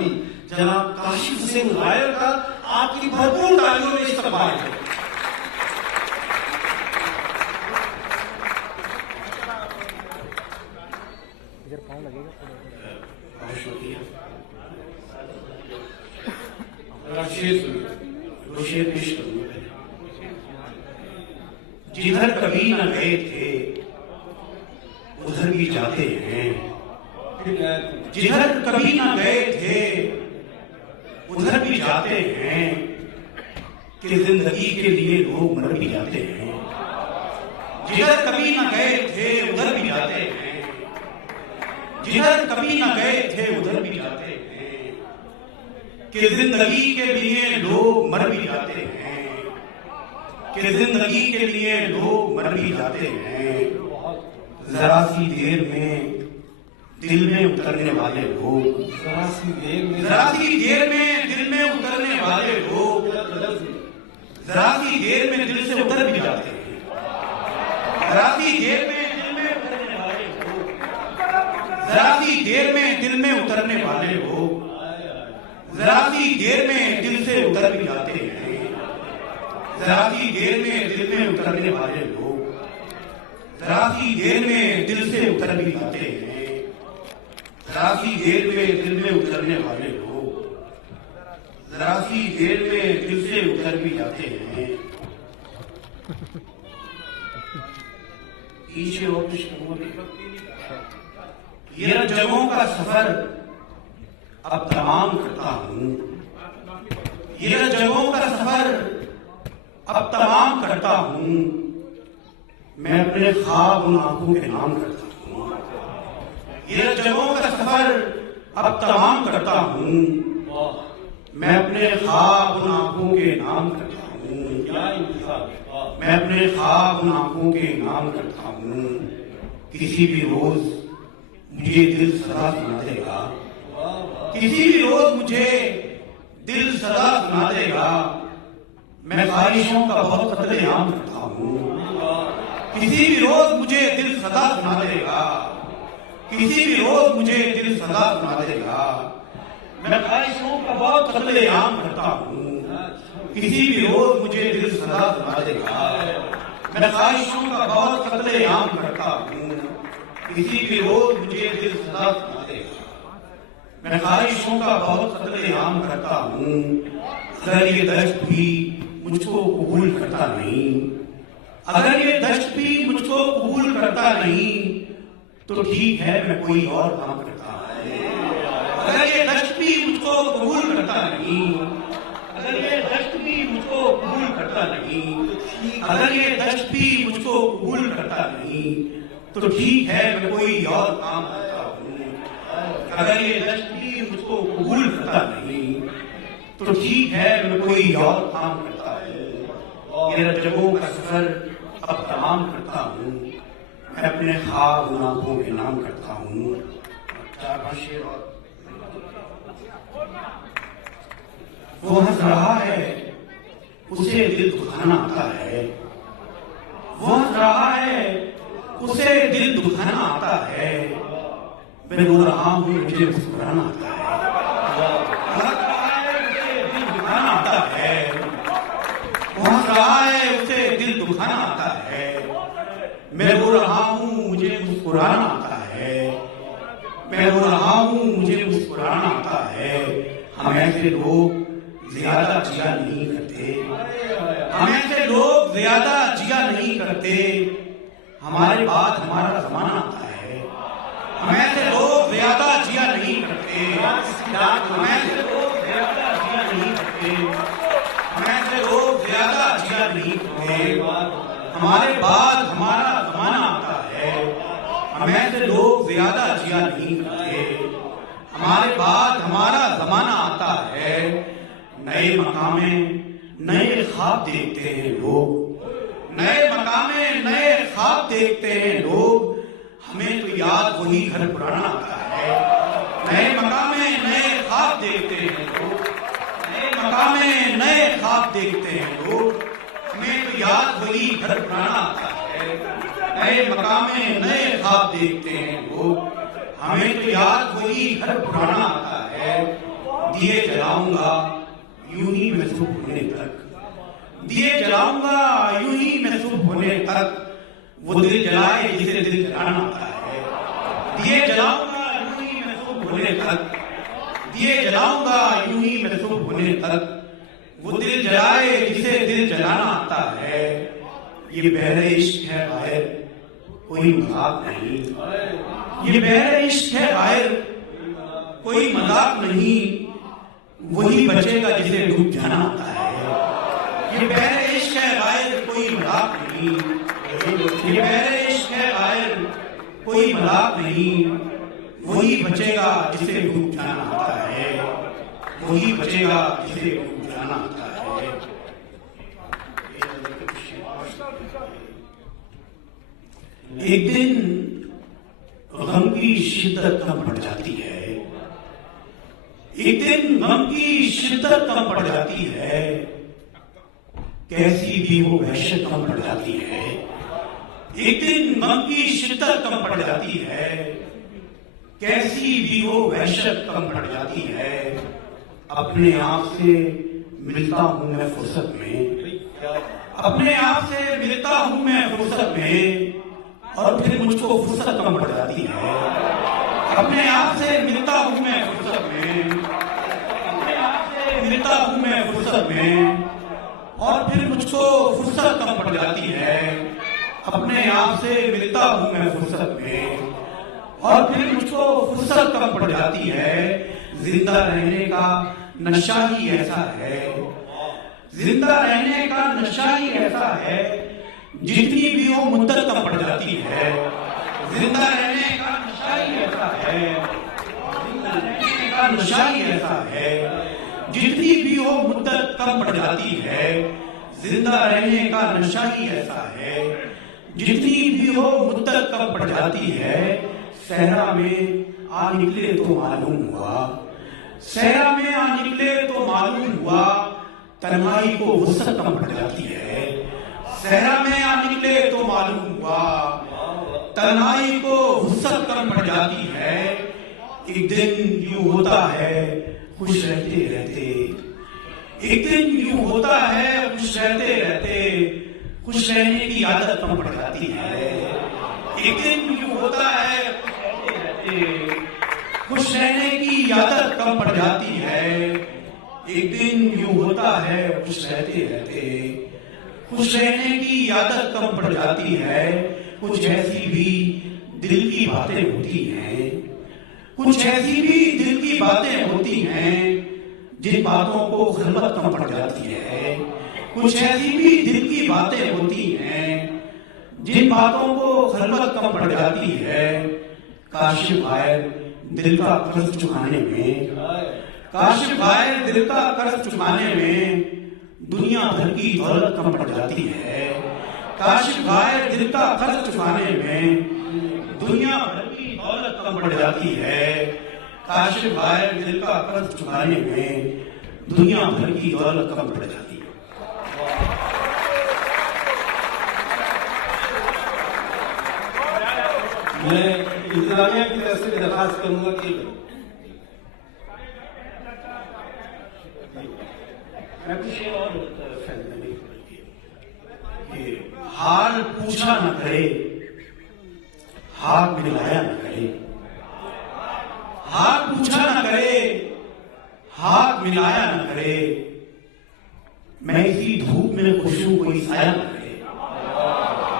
जनाब काशिफ हुसैन गायर का आपकी भरपूर तालियों में इस्तकबाल है। शेर पेश करूंगा। जिधर कभी न गए थे उधर भी जाते हैं, जिधर कभी न गए थे उधर भी जाते हैं, कि जिंदगी के लिए लोग मर भी जाते हैं। जिधर कभी न गए थे उधर भी जाते हैं, जिधर कभी न गए थे उधर भी जाते हैं, कि जिंदगी के लिए लोग मर भी जाते हैं, कि जिंदगी के लिए लोग मर भी जाते हैं। जरा सी देर में दिल में उतरने वाले लोग, जरा सी देर में दिल में उतरने वाले लोग, जरा सी देर में दिल से उतर भी जाते हैं। जरा सी देर में दिल में उतरने वाले लोग, जरा सी देर में दिल में उतरने वाले लोग, जरा सी देर में दिल से उतर भी जाते हैं। जरा सी देर में दिल में उतरने वाले लोग, जरा सी देर में दिल से उतर भी जाते हैं। जरा सी देर में दिल में उतरने वाले लोग, जरा सी देर में दिल से उतर भी जाते हैं। पीछे और ये जगहों का सफर अब तमाम करता हूं, ये जगहों का सफर अब तमाम करता हूं। मैं अपने ख्वाब उन आंखों के नाम करता हूं, ये जगहों का सफर अब तमाम करता हूं। मैं अपने ख्वाब उन आंखों के नाम करता हूं, मैं अपने ख्वाब उन आंखों के नाम करता हूं। किसी भी रोज मुझे दिल सदा सुना देगा, किसी भी रोज मुझे दिल सदा सुना देगा। मैं ख्वाहिशों का बहुत कत्लेआम करता हूं, किसी भी रोज मुझे दिल सदा सुना देगा, किसी भी रोज मुझे दिल सदा सुना देगा। मैं ख्वाहिशों का बहुत कत्लेआम करता हूं, किसी भी रोज मुझे दिल सदा सुना देगा। मैं ख्वाहिशों का बहुत कत्लेआम करता हूं, किसी भी रोज मुझे दिल सदा सुना देगा। मैं ख्वाहिशों का बहुत कत्लेआम करता हूं। अगर ये दश्त भी मुझको कबूल करता नहीं, अगर ये दश्त भी मुझको कबूल करता नहीं, तो ठीक है मैं कोई और काम करता हूं। अगर ये दश्त भी मुझको कबूल करता नहीं, अगर ये दश्त भी मुझको कबूल करता नहीं, अगर ये दश्त भी मुझको कबूल करता नहीं, तो ठीक है मैं कोई और काम करता हूं। अगर ये दश्त भी मुझको कबूल करता नहीं, तो ठीक है मैं कोई और काम करता हूं। ये जगहों का सफर अब तमाम करता हूं। मैं अपने ख्वाब उन आंखों के नाम करता हूं। वो हंस रहा है उसे दिल दुखाना आता है, वो हंस रहा है उसे दिल दुखाना आता है। मैं रो रहा हूं मुझे मुस्कुराना आता है, दिल दुखाना आता है। वो हंस रहा है उसे दिल दुखाना आता है। मैं रो रहा हूं मुझे मुस्कुराना आता है, मैं रो रहा हूं मुझे मुस्कुराना आता है। हम ऐसे लोग ज्यादा जिया नहीं करते, हम ऐसे लोग ज्यादा जिया नहीं करते। हमारे बाद हमारा जमाना आता है। हम ऐसे लोग ज्यादा जिया नहीं करते, हम ऐसे लोग ज्यादा जिया नहीं करते, हम ऐसे लोग ज्यादा जिया नहीं करते। हमारे बाद हमारा जमाना आता है। हम ऐसे लोग ज्यादा जिया नहीं करते, हमारे बाद हमारा जमाना आता है। नए मकामे नए ख्वाब देखते हैं लोग, नए मकामे नए ख्वाब देखते हैं लोग। हमें तो याद वही घर पुराना आता है। नए मकामे नए ख्वाब देखते हैं लोग, नए मकामे नए ख्वाब देखते हैं लोग। हमें तो याद वही घर पुराना आता है। नए मकामे नए ख्वाब देखते हैं लोग, हमें तो याद वही घर पुराना आता है। दिए जलाऊंगा यूं ही मैं सुबह होने तक, दिए जलाऊंगा यूं ही मैं सुबह होने तक, वो दिल जलाए जिसे दिल जलाना आता है। दिए जलाऊंगा यूं ही मैं सुबह होने तक, दिए जलाऊंगा यूं ही मैं सुबह होने तक, वो दिल जलाए जिसे दिल जलाना आता है। ये बहरे इश्क है बाहर कोई मजाक नहीं, ये बहरे इश्क है बाहर कोई मजाक नहीं, वही बचेगा जिसे डूब जाना आता है। ये बहरे इश्क है बाहर कोई मजाक नहीं, ये बहरे इश्क है बाहर कोई मजाक नहीं, वही बचेगा जिसे डूब जाना आता है, वही बचेगा जिसे डूब जाना आता है। एक दिन गम की शिद्दत कम पड़ जाती है, एक दिन गम की शिद्दत कम पड़ जाती है, कैसी भी वो वहशत कम पड़ जाती है। एक दिन गम की शिद्दत कम पड़ जाती है, कैसी भी वो वहशत कम पड़ जाती है। अपने आप से मिलता हूं मैं फुर्सत में, अपने आप से मिलता हूं मैं फुर्सत में, और फिर मुझको फुर्सत कम पड़ जाती है। अपने आप से मिलता हूं मैं फुर्सत में, अपने आप से मिलता हूं मैं फुर्सत में, और फिर मुझको फुर्सत कम पड़ जाती है। अपने आप से मिलता हूं मैं फुर्सत में, और फिर मुझको फुर्सत कम पड़ जाती है। जिंदा रहने का नशा ही ऐसा है, जिंदा रहने का नशा ही ऐसा है, जितनी भी वो मुद्दत कम पड़ जाती है। जिंदा रहने का नशा ही ऐसा है, जिंदा रहने का नशा ही ऐसा है, जितनी भी वो मुद्दत कम पड़ जाती है। जिंदा रहने का नशा ही ऐसा है, जितनी भी वो मुद्दत कम पड़ जाती है। सहरा में आ निकले तो मालूम हुआ, सहरा में आ निकले तो मालूम हुआ, तन्हाई को वुसअत कम पड़ जाती है। सहरा में आ निकले तो मालूम हुआ, तन्हाई को वुसअत कम पड़ जाती है। एक दिन यूं होता है खुश रहते रहते, एक दिन यूं होता है खुश रहते रहते, खुश रहने की आदत कम पड़ जाती है। एक दिन यूं होता है खुश रहने की आदत कम पड़ जाती है। एक दिन यूं होता है खुश रहते रहते, खुश रहने की आदत कम पड़ जाती है। कुछ ऐसी भी दिल की बातें होती हैं, कुछ ऐसी भी दिल की बातें होती हैं, जिन बातों को खलबत कम पड़ जाती है। कुछ ऐसी भी दिल की बातें होती हैं, जिन बातों को खलबत कम पड़ जाती है। काशिफ गायर दिल का कर्ज चुकाने में, काशिफ गायर दिल का कर्ज चुकाने में, दुनिया भर की दौलत कम पड़ जाती है। काशिफ गायर दिल का कर्ज चुकाने में, दुनिया भर की दौलत कम पड़ जाती है। काशिफ गायर दिल का कर्ज चुकाने में, दुनिया भर की दौलत कम पड़ जाती है। मैं इंतजामिया की तरफ से दरखास्त करूंगा कि हाल पूछा न करे, हाथ मिलाया न करे, हाथ पूछा न करे, हाथ मिलाया न करे, मैं इसी धूप में खुश हूं कोई साया न करे।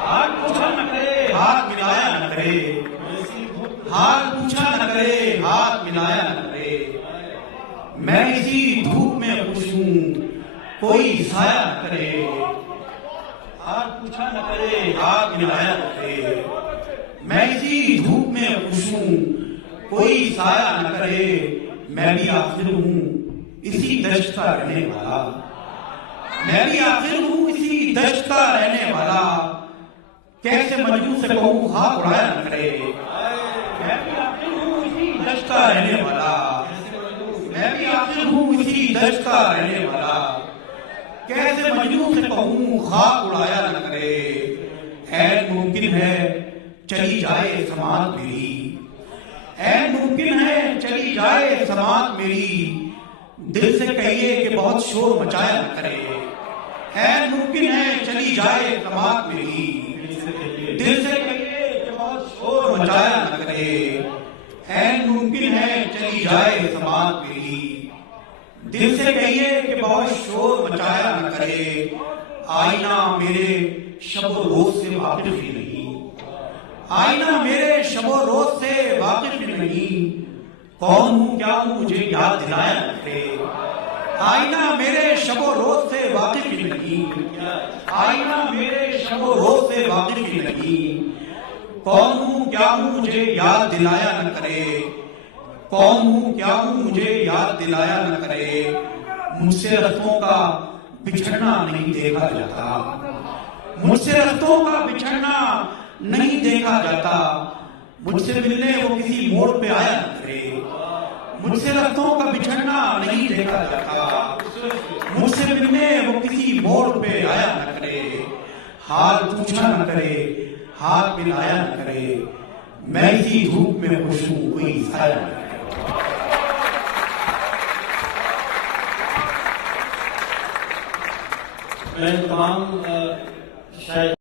हाथ पूछा न करे, हाथ मिलाया न करे, हाथ पूछा न करे, हाथ मिलाया न करे, मैं इसी धूप में खुश हूं कोई साया न करे। हाथ पूछा न करे, हाथ मिलाया न करे, मैं इसी धूप में खुश हूं कोई साया न करे। मैं भी आखिर हूं इसी दश्त का रहने वाला, मैं भी आखिर हूं इसी दश्त का रहने वाला, कैसे मजनू से कहूं हाथ उड़ाया न करे। मैं भी आखिर हूं इसी दश्त का रहने वाला, मैं भी आखिर हूं इसी दश्त का रहने वाला, कैसे मजनू से कहूं खाक उड़ाया न करे। ऐन मुमकिन है चली जाए समात मेरी, ऐन मुमकिन है चली जाए समात मेरी, दिल से कहिए कि बहुत शोर मचाया न करे, ऐन मुमकिन है चली जाए समात मेरी। दिल से कहिए कि बहुत शोर मचाया न करे, ऐन मुमकिन है चली जाए समात मेरी। दिल से कहिए कि बहुत शोर मचाया न करे, आईना मेरे शबो रोज से वाकिफ ही नहीं, आईना मेरे शबो रोज से वाकिफ ही नहीं। कौन हूं क्या हूं मुझे याद दिलाया न करे, आईना मेरे शबो रोज से वाकिफ ही नहीं, आईना मेरे शबो रोज से वाकिफ ही नहीं। कौन हूं क्या हूं मुझे याद दिलाया न करे, कौन हूं क्या हूं मुझे याद दिलाया न करे। मुझसे रस्तों का बिछड़ना नहीं देखा जाता, मुझसे रस्तों का बिछड़ना नहीं देखा जाता। मुझसे मिलने वो किसी मोड़ पे आया न करे, मुझसे रस्तों का बिछड़ना नहीं देखा जाता। मुझसे मिलने वो किसी मोड़ पे आया न करे, हाल पूछा न करे, हाथ मिलाया न करे। मैं इसी धूप में खुश हूं, कोई साया न करे। मैं तमाम शायद